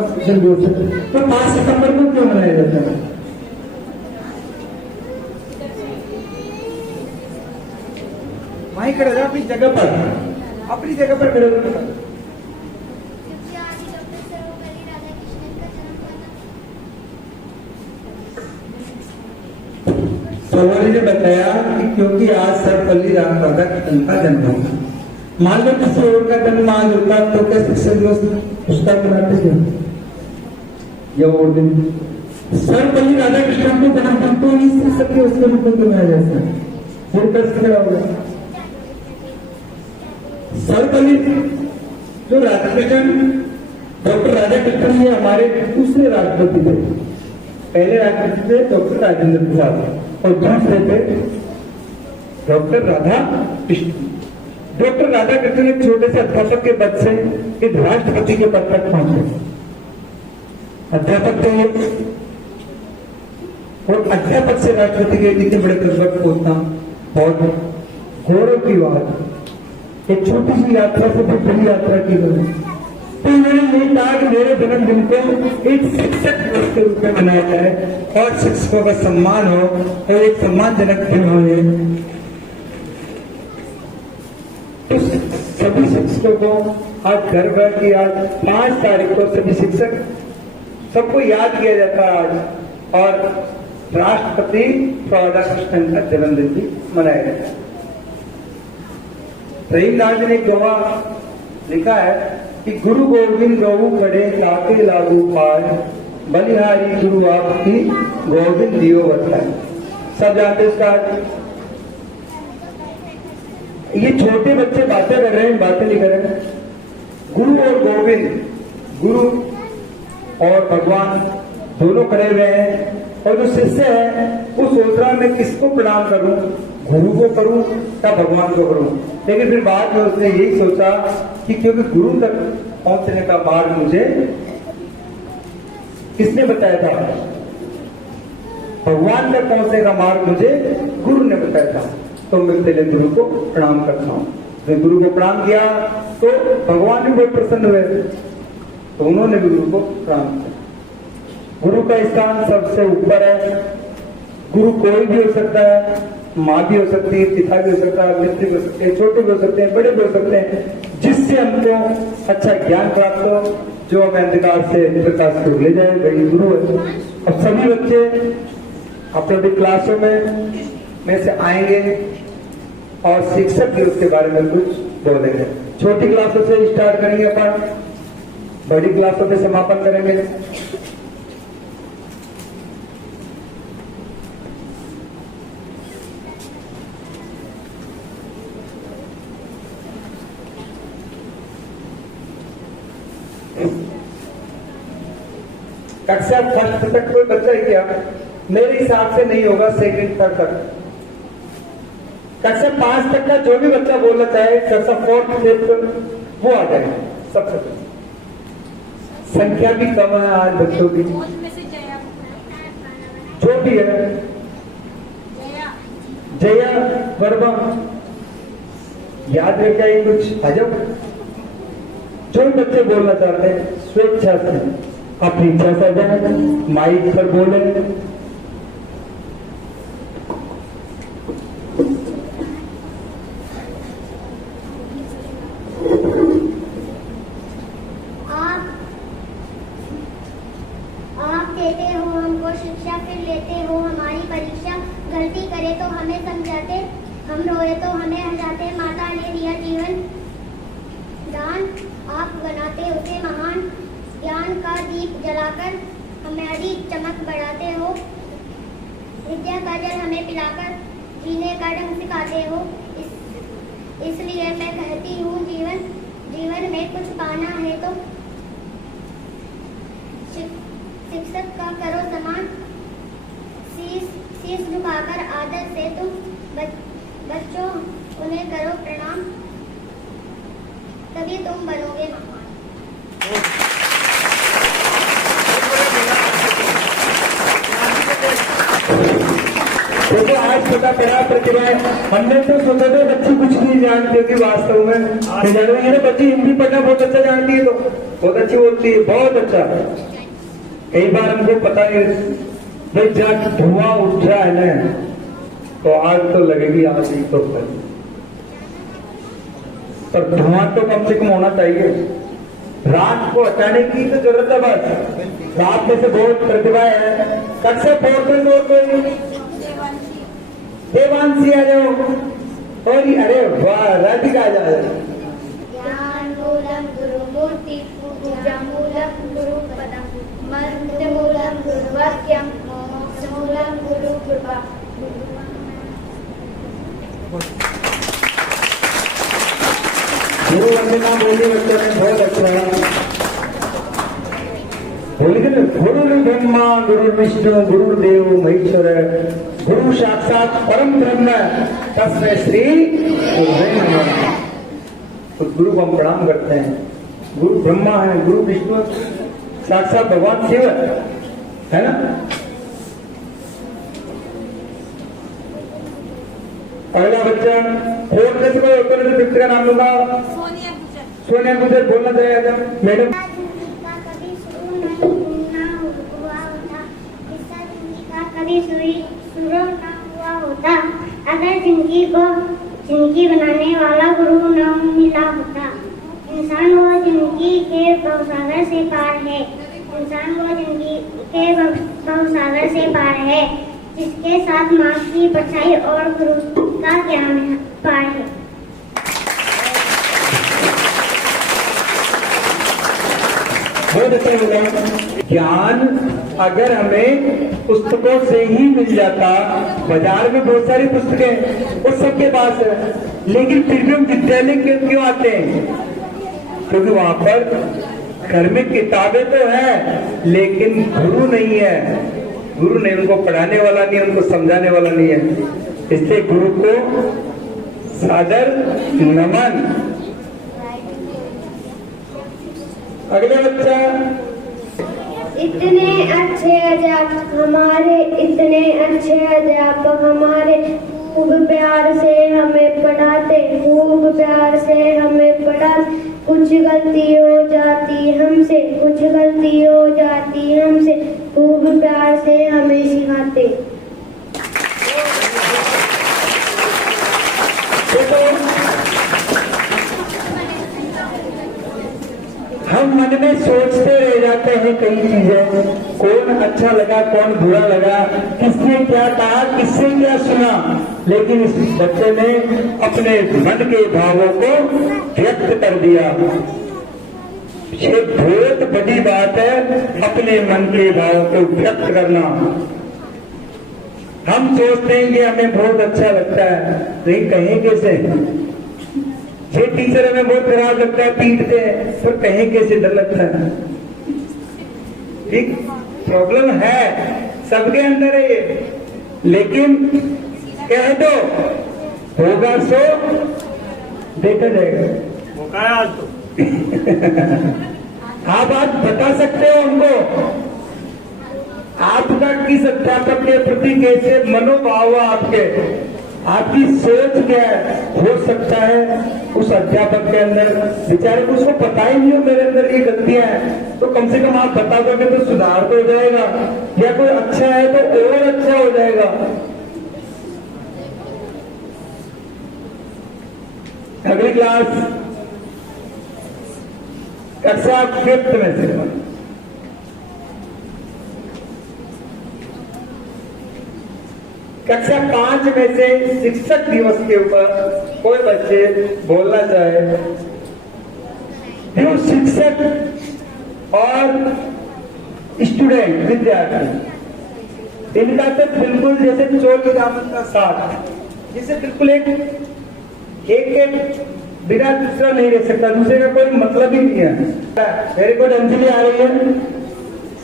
और सेक्शन 2 से। तो 5 सितंबर को क्यों मनाया जाता है? वहीं खड़े रहो अपनी जगह पर खड़े रहो। सवारी ने बताया कि क्योंकि आज सर्वपल्ली राधाकृष्णन का जन्म होगा। मान लो किसी और का जन्म आज होता तो क्या शिक्षक दिवस उसका मनाते थे या और दिन? सर्वपल्ली राधाकृष्णन को जन्म तो इस शिक्षक के उसके रूप में मनाया जाता है। फिर कैसे क्या होगा? सर्वपल्ली जो राधाकृष्णन, डॉक्टर राधाकृष्णन ये हमारे दूसरे राष्ट्रपति थे। पहले राष्ट्रपति थे डॉक्टर राजेंद्र प्रसाद और दूसरे थे डॉक्टर राधा कृष्ण। डॉक्टर राधा कृष्ण एक छोटे से अध्यापक के पद से एक राष्ट्रपति के पद तक पहुंचे। अध्यापक थे और अध्यापक से राष्ट्रपति के इतने बड़े पद पर पहुंचना बहुत गौरव की बात। एक छोटी सी यात्रा से फिर बड़ी यात्रा की गई। तो मैंने नहीं कहा कि मेरे जन्मदिन को एक शिक्षक दिवस के रूप में मनाया जाए और शिक्षकों का सम्मान हो और एक सम्मानजनक दिन हो। तो सभी शिक्षकों को आज घर घर की आज 5 तारीख को सभी शिक्षक सबको याद किया जाता है आज, और राष्ट्रपति राधाकृष्णन का जन्मदिन भी मनाया जाता है। रहीमदास जी ने गवाह लिखा है कि गुरु गोविंद गऊ खड़े लाके लागू पाए, बलिहारी गुरु आपकी गोविंद दियो बताए। सब जानते इसका। ये छोटे बच्चे बातें कर रहे हैं, बातें नहीं कर रहे हैं। गुरु और गोविंद, गुरु और भगवान दोनों खड़े हुए हैं, और जो शिष्य है वो सोच रहा मैं किसको प्रणाम करूं, गुरु को करूं या भगवान को करूं। लेकिन फिर बाद में उसने यही सोचा कि क्योंकि गुरु तक पहुंचने का मार्ग मुझे किसने बताया था? भगवान तक पहुंचने का मार्ग मुझे गुरु ने बताया था। तो मैं पहले गुरु को प्रणाम करता हूं। जब गुरु को प्रणाम किया तो भगवान भी बहुत प्रसन्न हुए, तो उन्होंने भी गुरु को प्रणाम किया। गुरु का स्थान सबसे ऊपर है। गुरु कोई भी हो सकता है, माँ भी हो सकती है, पिता भी हो सकता है, मित्र भी हो सकते हैं, छोटे भी हो सकते हैं, बड़े भी हो सकते हैं, जिससे हमको अच्छा ज्ञान प्राप्त हो, जो हमें अंधकार से प्रकाश को ले जाए, वही गुरु है। अब सभी बच्चे अपनी क्लासों में से आएंगे और शिक्षक भी उसके बारे में कुछ बोलेंगे। छोटी क्लासों से स्टार्ट करेंगे अपन, बड़ी क्लासों से समापन करेंगे। कक्षा फर्स्ट तक कोई बच्चा ही क्या, मेरे हिसाब से नहीं होगा, सेकंड थर्ड तक। कक्षा 5 तक का जो भी बच्चा बोलना चाहे, कक्षा 4th 5th वो आ जाए। सबसे संख्या भी कम है आज बच्चों की, जो भी है। जया वर्मा याद रखा है कुछ अजब। जो भी बच्चे बोलना चाहते हैं स्वेच्छा से अपनी इच्छा से जाए, माइक पर बोले। आप देते हो हमको शिक्षा, फिर लेते हो हमारी परीक्षा। गलती करे तो हमें समझाते, हम रोए तो हमें हंसाते। माता ने दिया जीवन दान, आप बनाते उसे महान। ज्ञान का दीप जलाकर हमारी चमक बढ़ाते हो। विद्या का जल हमें पिलाकर जीने का ढंग सिखाते हो। इसलिए मैं कहती हूँ जीवन में कुछ पाना है तो शिक्षक का करो सम्मान। शीश झुकाकर आदर से तुम बच्चों उन्हें करो प्रणाम, तभी तुम बनोगे महान। देखो आज छोटा बड़ा प्रतिभा है। हमने तो सोचा था बच्ची कुछ नहीं जानती होगी, वास्तव में बच्ची हिंदी पढ़ना बहुत अच्छा जानती है। तो बहुत अच्छी बोलती है, बहुत अच्छा। कई बार हमको पता नहीं भाई, जब धुआं उठ रहा है ना तो आग तो लगेगी, आग ही तो पर धुआं तो कम से कम होना चाहिए। रात को हटाने की तो जरूरत है बस। रात में से बहुत प्रतिभा है। कक्षा 4 में और कोई देवांशी आ जाओ। और अरे वाह, राधिका आ जाओ। ज्ञानमूलं गुरुमूर्ति पूजामूलं गुरुपदं मन्त्रमूलं गुरुवाक्यं मोक्षमूलं गुरुकृपा। गुरु वंदना बोली बच्चों ने, बहुत अच्छा बोली ना। गुरु ब्रह्मा गुरु विष्णु गुरुदेव महेश्वर गुरु साक्षात परम ब्रह्म तस्मै श्री गुरुवे नमः। तो गुरु को हम प्रणाम करते हैं। गुरु ब्रह्मा है, गुरु विष्णु साक्षात भगवान शिव है ना। अगला बच्चा 4 में से कोई ऊपर से 5 का नाम लूंगा। सोनिया गुजर बोलना चाहेगा मैडम। कभी शुरू ना हुआ होता अगर जिंदगी बनाने वाला गुरु न मिला होता। इंसान वो जिंदगी के भवसागर से पार है। इंसान वो जिंदगी के भवसागर से पार है जिसके साथ माँ की परछाई और गुरु का ज्ञान पार है। बहुत अच्छा होगा। ज्ञान अगर हमें पुस्तकों से ही मिल जाता, बाजार में बहुत सारी पुस्तकें उस सबके पास है, लेकिन फिर भी हम विद्यालय क्यों आते हैं? क्योंकि वहां पर घर में किताबें तो है लेकिन गुरु नहीं है। गुरु नहीं, उनको पढ़ाने वाला नहीं, उनको समझाने वाला नहीं है। इसलिए गुरु को सादर नमन। अगला बच्चा। इतने अच्छे अध्यापक हमारे खूब प्यार से हमें पढ़ाते, खूब प्यार से हमें पढ़ाते। कुछ गलती हो जाती हमसे, खूब प्यार से हमें सिखाते। हम मन में सोचते रह जाते हैं कई चीजें, कौन अच्छा लगा कौन बुरा लगा, किसने क्या कहा किससे क्या सुना, लेकिन इस बच्चे ने अपने मन के भावों को व्यक्त कर दिया। ये बहुत बड़ी बात है, अपने मन के भावों को व्यक्त करना। हम सोचते हैं कि हमें बहुत अच्छा लगता है, नहीं कहें कैसे। ये टीचर हमें बहुत खराब लगता है, पीटते हैं, तो कहें कैसे डर लगता है। एक प्रॉब्लम है, सबके अंदर है ये, लेकिन कह दो होगा सो देखा जाएगा। मौका है आज तो। आप आज बता सकते हो हमको आपका किस अध्यापक के प्रति कैसे मनोभाव है, आपकी सोच क्या है। हो सकता है उस अध्यापक के अंदर बेचारे को उसको पता ही नहीं हो मेरे अंदर ये गलतियां हैं, तो कम से कम आप बता दोगे तो सुधार तो हो जाएगा, या कोई अच्छा है तो और अच्छा हो जाएगा। अगली क्लास कक्षा 5 में से कक्षा 5 में से शिक्षक दिवस के ऊपर कोई बच्चे बोलना चाहे। देखो, शिक्षक और स्टूडेंट विद्यार्थी इनका तो बिल्कुल जैसे चोर की दामन का साथ, जिसे बिल्कुल एक बिना दूसरा नहीं रह सकता, दूसरे का कोई मतलब ही नहीं है। Very good. अंजलि आ रही है,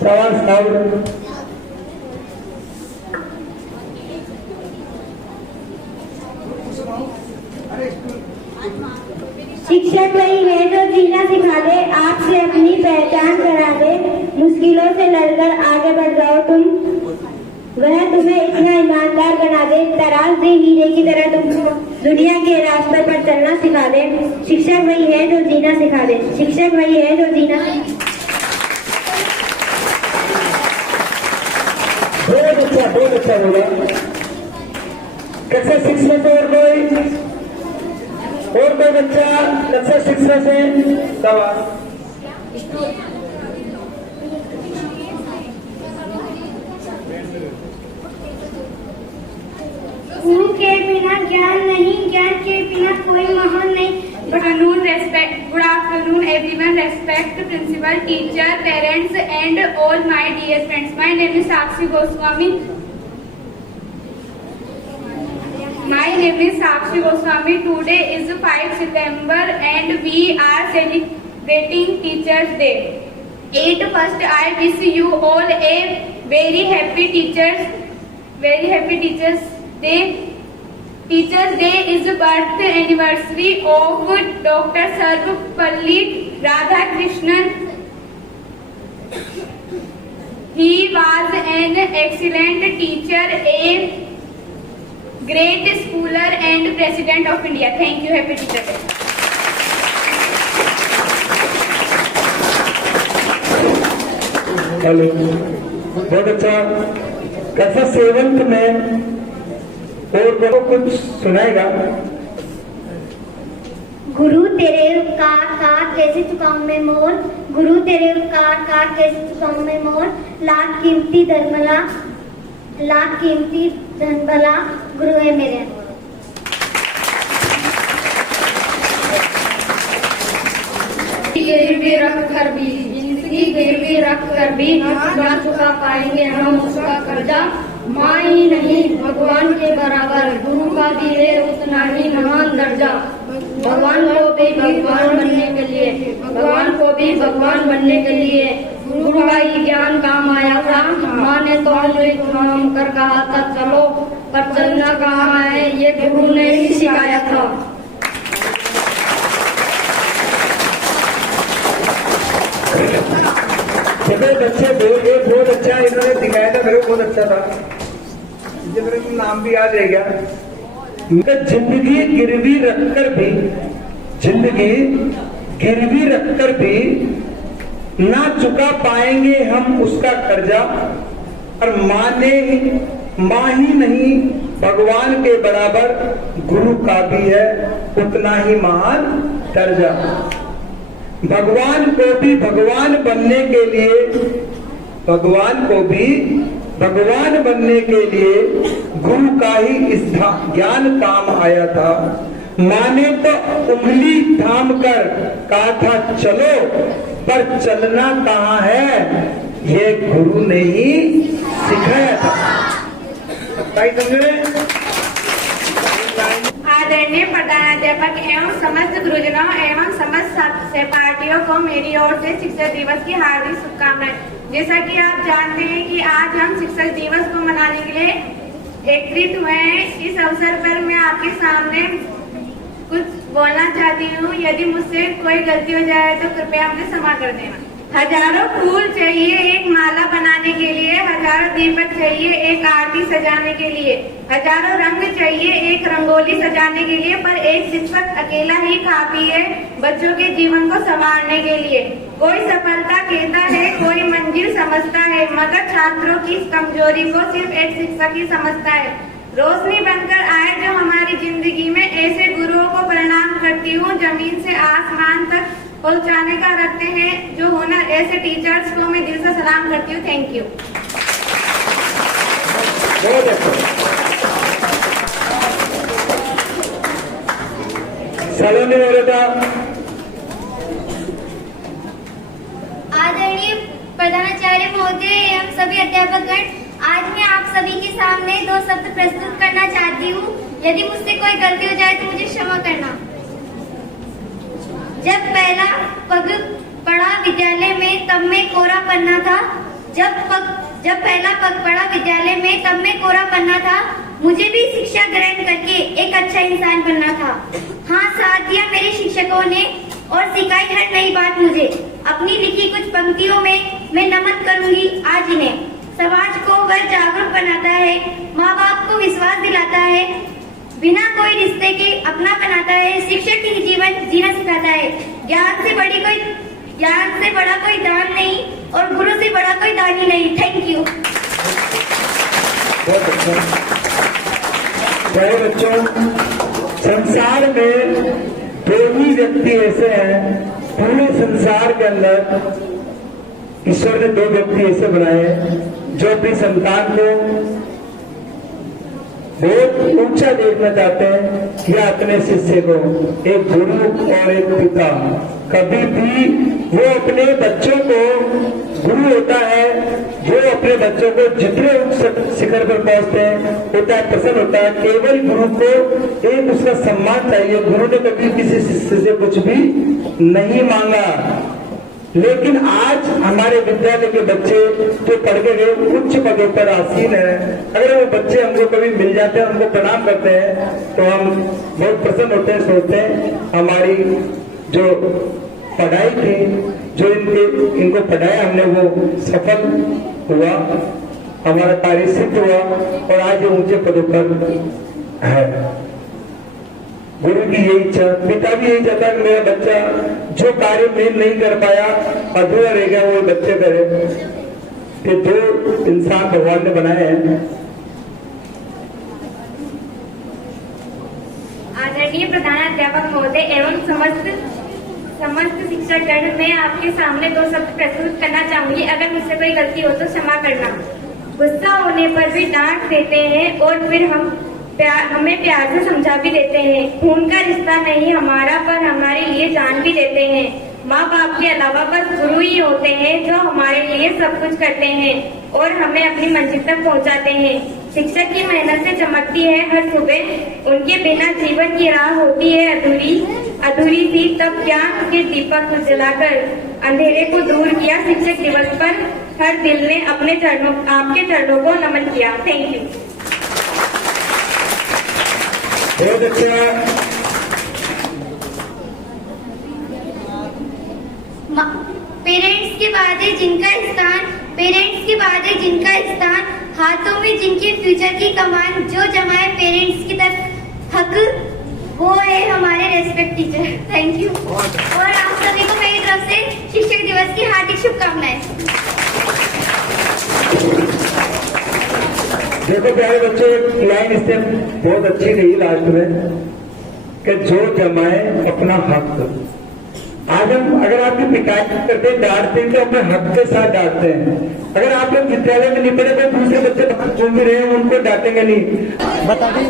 सवाल साउंड। शिक्षक वही है जो जीना सिखा दे, आपसे अपनी पहचान करा दे, मुश्किलों से लड़कर आगे बढ़ जाओ तुम। वह तुम्हें इतना ईमानदार बना दे, तराजदे हीरे की तरह तुमको दुनिया के रास्तों पर चलना सिखा दे। शिक्षक वही है जो जीना सिखा दे। शिक्षक वही है जो जीना। बहुत अच्छा बोला। कक्षा 6 में से और कोई बच्चा कक्षा 6 में से सवाल। गुरु के बिना ज्ञान नहीं, ज्ञान के बिना कोई महान नहीं। Good afternoon everyone, respect principal, teacher, parents and all my dear friends. My name is Sakshi Goswami. Today is 5 September and we are celebrating Teachers Day. At first I wish you all a very happy Teachers Day. Teachers Day is the birth anniversary of Dr. Sarvapalli Radhakrishnan. He was an excellent teacher, a great schooler and President of India. Thank you. Happy Teachers Day. Hello, बहुत अच्छा। कक्षा 7 में और कुछ सुनाएगा। गुरु तेरे उपकार का कैसे चुकाऊं मैं मोल, गुरु तेरे उपकार का कैसे चुकाऊं मैं मोल। लाख कीमती धन भला गुरु है मेरे। गिरवी रख कर भी जिंदगी गिरवी रख कर भी ना चुका पाएंगे हम उसका कर्जा। माँ ही नहीं भगवान के बराबर गुरु का भी है उतना ही महान दर्जा। भगवान को भी भगवान बनने के लिए गुरु का ही ज्ञान काम आया था। माँ ने तो अमृत नाम कर कहा था चलो, पर चलना कहाँ है ये गुरु ने ही सिखाया था। बच्चे बोल गए, बहुत अच्छा इन्होंने दिखाया था, मेरे को बहुत अच्छा था। मेरे को नाम भी याद रह गया। जिंदगी गिरवी रखकर भी ना चुका पाएंगे हम उसका कर्जा। और माँ ही नहीं भगवान के बराबर गुरु का भी है उतना ही महान दर्जा। भगवान को भी भगवान बनने के लिए गुरु का ही इस ज्ञान काम आया था। माँ ने तो उंगली थाम कर कहा था चलो, पर चलना कहाँ है ये गुरु ने ही सिखाया था। आदरणीय प्रधानाध्यापक एवं समस्त गुरुजनों एवं समस्त सहपाठियों को मेरी ओर से शिक्षक दिवस की हार्दिक शुभकामनाएं। जैसा कि आप जानते हैं कि आज हम शिक्षक दिवस को मनाने के लिए एकत्रित हुए हैं। इस अवसर पर मैं आपके सामने कुछ बोलना चाहती हूँ। यदि मुझसे कोई गलती हो जाए तो कृपया मुझे क्षमा कर देना। हजारों फूल चाहिए एक माला बनाने के लिए, हजारों दीपक चाहिए एक आरती सजाने के लिए, हजारों रंग चाहिए एक रंगोली सजाने के लिए, पर एक शिक्षक अकेला ही काफी है बच्चों के जीवन को संवारने के लिए। कोई सफलता कहता है, कोई मंजिल समझता है, मगर छात्रों की कमजोरी को सिर्फ एक शिक्षक ही समझता है। रोशनी बनकर आए जो हमारी जिंदगी में, ऐसे गुरुओं को प्रणाम करती हूँ। जमीन से आसमान तक पहुंचाने का रखते हैं जो हुनर, ऐसे टीचर्स को मैं दिल से सलाम करती हूँ। Thank you. सलोनी औरता। आदरणीय प्रधानाचार्य महोदय एवं सभी अध्यापकगण, आज मैं आप सभी के सामने 2 शब्द प्रस्तुत करना चाहती हूँ। यदि मुझसे कोई गलती हो जाए तो मुझे क्षमा करना। जब पहला पग पड़ा विद्यालय में तब मैं कोरा पन्ना था। जब पहला पग पड़ा विद्यालय में तब मैं कोरा पन्ना था। मुझे भी शिक्षा ग्रहण करके एक अच्छा इंसान बनना था। हाँ, साथ दिया मेरे शिक्षकों ने और सिखाई हर नई बात मुझे। अपनी लिखी कुछ पंक्तियों में मैं नमन करूंगी आज इन्हें। समाज को वह जागरूक बनाता है, माँ बाप को विश्वास दिलाता है, बिना कोई रिश्ते के अपना बनाता है, शिक्षक ही जीवन जीना सिखाता है। ज्ञान से बड़ा कोई दान नहीं और गुरु से बड़ा कोई दानी नहीं। Thank you. बहुत अच्छा। प्यारे बच्चों, संसार में दो ही व्यक्ति ऐसे हैं, पूरे संसार के अंदर ईश्वर ने दो व्यक्ति ऐसे बनाए हैं जो अपनी संतान को बहुत ऊंचा देखना चाहते हैं या अपने शिष्य को, एक गुरु और एक पिता। कभी भी वो अपने बच्चों को, गुरु होता है जो अपने बच्चों को जितने उच्च शिखर पर पहुंचते हैं होता है प्रसन्न होता है। केवल गुरु को एक उसका सम्मान चाहिए। गुरु ने कभी किसी शिष्य से कुछ भी नहीं मांगा। लेकिन आज हमारे विद्यालय के बच्चे जो पढ़ के गए उच्च पदों पर आसीन है, अगर वो बच्चे हमको कभी मिल जाते हैं, उनको प्रणाम करते हैं तो हम बहुत प्रसन्न होते हैं, सोचते हैं हमारी जो पढ़ाई थी, जो इनको पढ़ाया हमने वो सफल हुआ, हमारा कार्य सिद्ध हुआ और आज ये ऊंचे पदों पर है। गुरु की यही इच्छा, पिता भी यही चाहता है मेरा बच्चा जो कार्य में नहीं कर पाया, अधूरा रह गया, वो बच्चे करे। ये दो इंसान भगवान ने बनाए हैं। आदरणीय प्रधानाध्यापक महोदय एवं समस्त शिक्षकगण, मैं आपके सामने दो शब्द प्रस्तुत करना चाहूंगी। अगर मुझसे कोई गलती हो तो क्षमा करना। गुस्सा होने पर भी डांट देते हैं और फिर हमें प्यार से समझा भी देते हैं। खून का रिश्ता नहीं हमारा, पर हमारे लिए जान भी देते हैं। माँ बाप के अलावा बस गुरु ही होते हैं जो हमारे लिए सब कुछ करते हैं और हमें अपनी मंजिल तक पहुँचाते हैं। शिक्षक की मेहनत से चमकती है हर सुबह, उनके बिना जीवन की राह होती है अधूरी सी। तब ज्ञान के दीपक जलाकर अंधेरे को दूर किया। शिक्षक दिवस पर हर दिल ने आपके चरणों को नमन किया। Thank you. बहुत अच्छा। पेरेंट्स के बाद है जिनका स्थान, हाथों में जिनके फ्यूचर की कमान, जो जमाए पेरेंट्स की तरफ हक, वो है हमारे रेस्पेक्ट टीचर। Thank you. और आप सभी को मेरी तरफ से शिक्षक दिवस की हार्दिक शुभकामनाएं। देखो प्यारे बच्चों, एक लाइन इससे बहुत अच्छी रही लास्ट में कि जो जमाए अपना हक। आज हम अगर आपकी पिटाई करते हैं, डांटते हैं तो अपने हक के साथ डांटते हैं। अगर आप लोग विद्यालय में नहीं पढ़े तो दूसरे बच्चे बाहर घूम रहे हैं, उनको डांटेंगे नहीं। बता दें